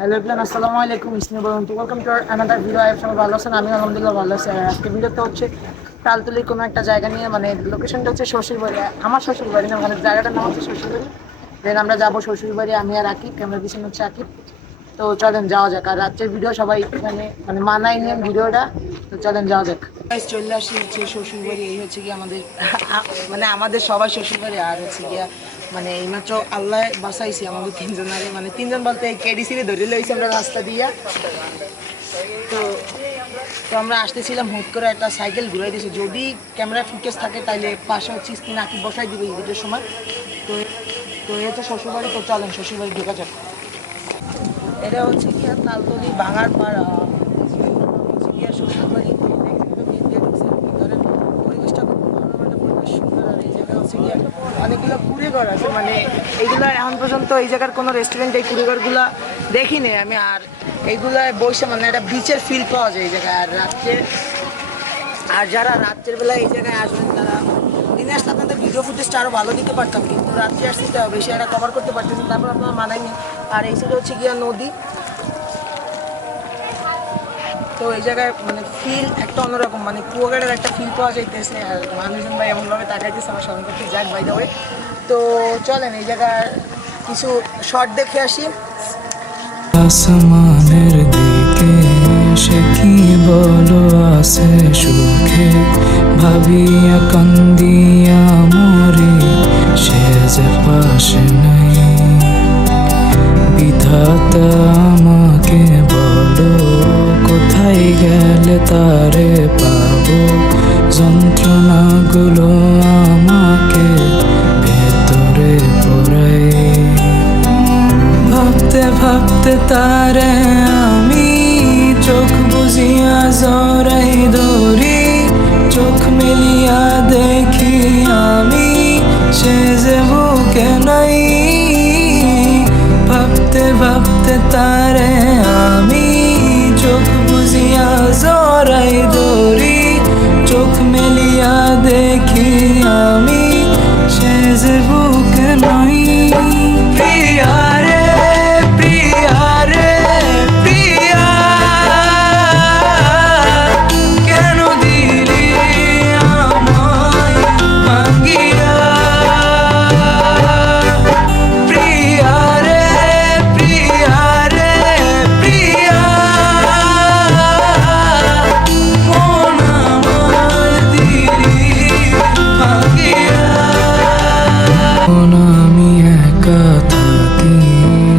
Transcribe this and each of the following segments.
Hello everyone, আসসালামু আলাইকুম। ইসমি বলুন to welcome to another video. I সবাই ভালো আছেন? আমি আলহামদুলিল্লাহ ভালো আছি। আর আজকে ভিডিওটা হচ্ছে তালতলির কোনো একটা জায়গা নিয়ে, মানে লোকেশনটা হচ্ছে শ্বশুরবাড়ি। আমার শ্বশুরবাড়ি না, মানে জায়গাটার নাম হচ্ছে শ্বশুরবাড়ি। দেন আমরা যাবো শ্বশুরবাড়ি, আমি আর আকিব, ক্যামেরা পিছনে হচ্ছে আকিব। তো চলেন যাওয়া যাক। আর রাত্রের ভিডিও সবাই মানে মানায় নিয়ে ভিডিওটা। তো চলেন যাওয়া যাক। চলে আসি হচ্ছে শ্বশুরবাড়ি। এই হচ্ছে কি আমাদের মানে আমাদের সবার শ্বশুরবাড়ি। আর হচ্ছে গিয়া মানে এইমাত্র আল্লাহ বাসাইছি আমাদের তিনজনারে, মানে তিনজন বলতে কেডিসিরে ধরে লইছি আমরা রাস্তা দিয়া। তো তো আমরা আসতেছিলাম, হুট করে একটা সাইকেল ঘুরাই দিয়েছে। যদি ক্যামেরা ফুটেজ থাকে তাহলে পাশে হচ্ছে স্ক্রিন আঁকি বসাই দিবে এই ভিডিওর সময়। তো তো এই হচ্ছে শ্বশুরবাড়ি। তো চলেন শ্বশুরবাড়ি ঢোকা যাক। এটা হচ্ছে গিয়া তালতলি ভাঙার পাড়া, হচ্ছে গিয়া শ্বশুরবাড়ি। ভিতরের পরিবেশটা খুব মনোরম একটা পরিবেশ, সুন্দর। আর এই জায়গায় হচ্ছে গিয়া অনেকগুলো কুড়েঘর আছে, মানে এইগুলো এখন পর্যন্ত এই জায়গার কোনো রেস্টুরেন্ট এই কুড়েঘরগুলো দেখিনি আমি। আর এইগুলায় বসে মানে একটা বিচের ফিল পাওয়া যায় এই জায়গায়। আর রাত্রে, আর যারা রাত্রের বেলায় এই জায়গায় আসবেন তারা, দিনে আসলে আপনাদের ভিডিও ফুটেজটা আরও ভালো দিতে পারতাম, কিন্তু রাত্রে আসতে বেশি একটা কভার করতে পারতেন, তারপর আপনার মানায়নি। আর এই সাইডে হচ্ছে গিয়া নদী। তো এই জায়গায় মানে ফিল একটা অন্যরকম, মানে কুয়াকাটার একটা ফিল পাওয়া যাইতেছে। আর মানুষজন ভাই এমনভাবে তাকাইতেছে আমার স্মরণ করতে যাক ভাই দেবে। তো চলেন এই জায়গার কিছু শর্ট দেখে আসি। আসমানের দিকে সে কি বলো আছে সুখে, ভাবিয়া কান্দিয়া মরে সে যে পাশে নাই। বিধাতা আমাকে বলো কোথায় গেলে তারে পাবো, যন্ত্রণাগুলো আমাকে ভেতরে পড়ায়। ভাবতে ভাবতে তারে আমি চোখ বুঝিয়া জড়াই ধরি, চোখ মেলিয়া দেখি আমি সে যে বুকে নাই। ভাবতে ভাবতে তারে আমি চোখ বুঝিয়া জড়াই ধরি, চোখ মেলিয়া দেখি আমি সে যে বুকে নাই। প্রিয়া রে প্রিয়া রে প্রিয়া, কেন দিলি আমায় ভাঙিয়া। প্রিয়া রে প্রিয়া রে প্রিয়া, মন আমার দিলি ভাঙিয়া। আমি একা থাকি,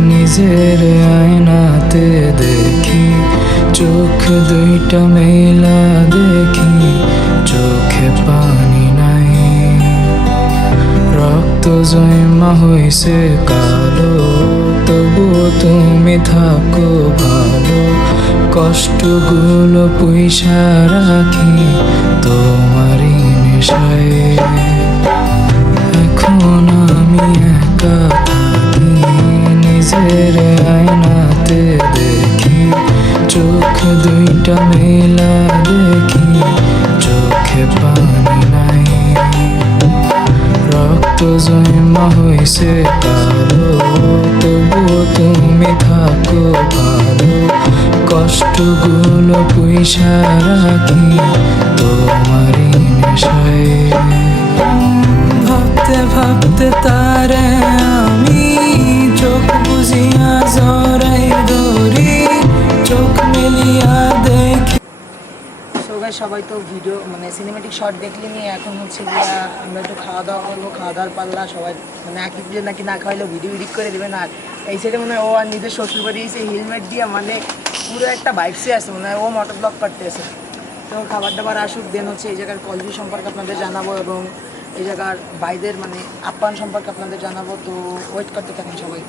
নিজের আয়নাতে দেখি, চোখ দুইটা মেলা দেখি, চোখে পানি নাই। রক্ত জমা হইছে কালো, তবুও তুমি থাকো ভালো। কষ্টগুলো পয়সা রাখি তোমারই নেশায়। এখন আমি একা থাকি, নিজের আয়নাতে দেখি, চোখ দুইটা মেলা দেখি, চোখে পানি নাই। রক্ত জমা হইছে কালো, তবুও তুমি থাকো ভালো। কষ্টগুলো পয়সা রাখি তোমারই নেশায়। ভাবতে ভাবতে তারে আমি চোখ বুঝিয়া জড়াই ধরি, চোখ মেলিয়া দেখি। সবাই তো ভিডিও মানে সিনেমেটিক শট দেখলে নিয়ে এখন হচ্ছে গিয়া আমরা একটু খাওয়া দাওয়া করবো। খাওয়া দাওয়ার পাল্লা সবাই মানে আঁকি দিয়ে নাকি না খাওয়াইলেও ভিডিও এডিট করে দেবেন। আর এই সাইডে মনে হয় ও আর নিজের শ্বশুরবাড়ি এসে হেলমেট দিয়ে মানে পুরো একটা বাইকসে আছে, মনে হয় ও মোটর ব্লগ করতেছে। তো খাবার দাবার আসুক, দেন হচ্ছে এই জায়গার কলজি সম্পর্কে আপনাদের জানাবো এবং এই জায়গার ভাইদের মানে আপ্যায়ন সম্পর্কে আপনাদের জানাবো। তো ওয়েট করতে থাকেন সবাই।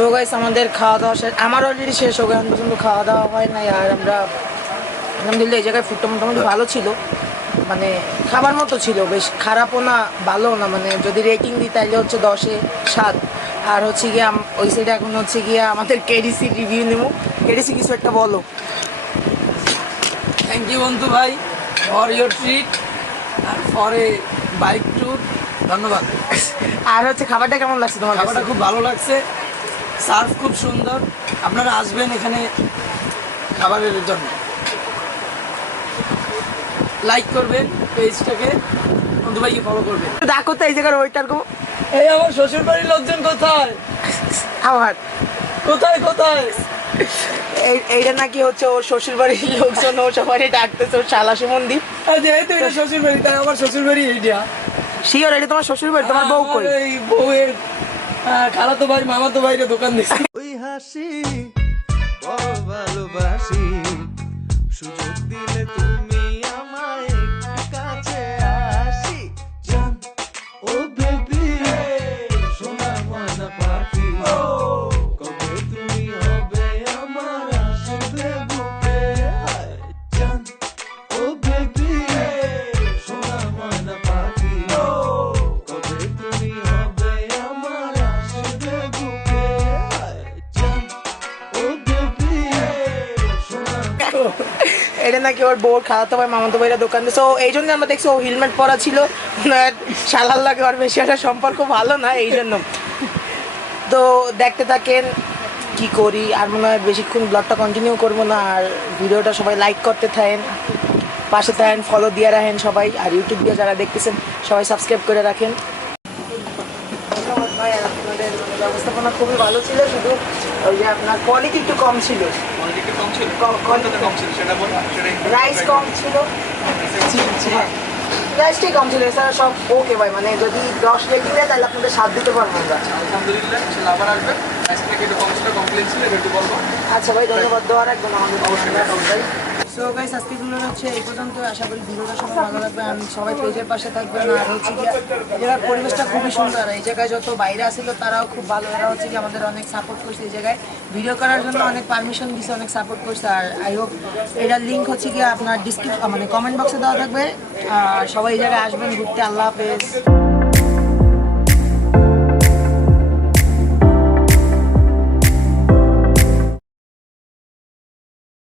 তো গাইস আমাদের খাওয়া দাওয়া শেষ, আমার অলরেডি শেষ হবে, এখন পর্যন্ত খাওয়া দাওয়া হয় নাই। আর আমরা আলহামদুলিল্লাহ এই জায়গায় ফুডটা মোটামুটি ভালো ছিল, মানে খাবার মতো ছিল, বেশ খারাপও না ভালোও না। মানে যদি রেটিং দিই তাহলে হচ্ছে 10-এ 7। আর হচ্ছে গিয়ে ওই সাইডে এখন হচ্ছে গিয়ে আমাদের কেডিসি রিভিউ নেবো। কেডিসি কিছু একটা বলো। থ্যাংক ইউ বন্ধু ভাই ফর ইউর ট্রিট আর ফর এ বাইক ট্যুর, ধন্যবাদ। আর হচ্ছে খাবারটা কেমন লাগছে তোমার কাছে? খাবারটা খুব ভালো লাগছে, সার্ভ খুব সুন্দর, আপনারা আসবেন এখানে খাবারের জন্য। লাইক করবেন পেজটাকে, বন্ধু ভাইকে ফলো করবেন। দেখো তো এই জায়গার ওইটার গো, এই আমার শ্বশুর বাড়ির লোকজন কোথায় আমার কোথায় কোথায়? এইটা নাকি হচ্ছে ওর শ্বশুর বাড়ির লোকজন, ও সবাই ডাকতেছে ওর শালা সুমনদীপ। যেহেতু এটা শ্বশুর বাড়ি, তাই আমার শ্বশুর বাড়ি এইটা। শিওর এটা তোমার শ্বশুর বাড়ি? তোমার বউ কই? আমার এই বউয়ের খালাতো ভাই মামাতো ভাইরে দোকান দিচ্ছে। ওই হাসি বড় ভালোবাসি, সুযোগ দিলে তুমি আমায় কাছে আসি। জান ও বেবি সোনা ময়না পাখি, কবে তুমি হবে আমার আসবে বুকে। জান ও বেবি সোনা ময়না পাখি, কবে তুমি হবে আমার আসবে বুকে। জান ও বেবি সোনা। এটা নাকি ওর বউর খালাতো ভাই মামাতো ভাইরা দোকান দিচ্ছে। ও এই জন্য আমরা দেখছি ও হেলমেট পরা ছিল, ওনার শালার লাগে ওর বেশি একটা সম্পর্ক ভালো না, এই জন্য। তো দেখতে থাকেন কি করি, আর মনে হয় বেশিক্ষণ ব্লগটা কন্টিনিউ করবো না। আর ভিডিওটা সবাই লাইক করতে থাকেন, পাশে থাকেন, ফলো দিয়ে রাখেন সবাই। আর ইউটিউব দিয়ে যারা দেখতেছেন সবাই সাবস্ক্রাইব করে রাখেন। ধন্যবাদ ভাই, আর আপনাদের ব্যবস্থাপনা খুবই ভালো ছিল, শুধু ওই যে আপনার কোয়ালিটি একটু কম ছিল, রাইস কম ছিল, হ্যাঁ রাইসটাই কম ছিল, এছাড়া সব ওকে ভাই। মানে যদি 10 রেটিং দেয় তাহলে আপনাদের 7 দিতে পারবো আমরা। আলহামদুলিল্লাহ, ইনশাআল্লাহ আবার আসবেন। আইসক্রিম একটু কম ছিল, কমপ্লেন ছিল, একটু বলবো। আচ্ছা ভাই, ধন্যবাদ দেওয়ার একদম আমাদের অবশ্যই। সো গাইস, আজকে ভিডিও হচ্ছে এই পর্যন্ত। আশা করি ভিডিওটা সবাই ভালো লাগবে, আর সবাই পেজের পাশে থাকবেন। আর হচ্ছে কি এই জায়গার পরিবেশটা খুবই সুন্দর, এই জায়গায় যত বাইরে আসছিল তারাও খুব ভালো, এরা হচ্ছে কি আমাদের অনেক সাপোর্ট করছে এই জায়গায় ভিডিও করার জন্য, অনেক পারমিশন দিচ্ছে, অনেক সাপোর্ট করছে। আর আই হোপ এটার লিঙ্ক হচ্ছে কি আপনার ডিসক্রিপশন মানে কমেন্ট বক্সে দেওয়া থাকবে। আর সবাই এই জায়গায় আসবেন ঘুরতে। আল্লাহ হাফেজ।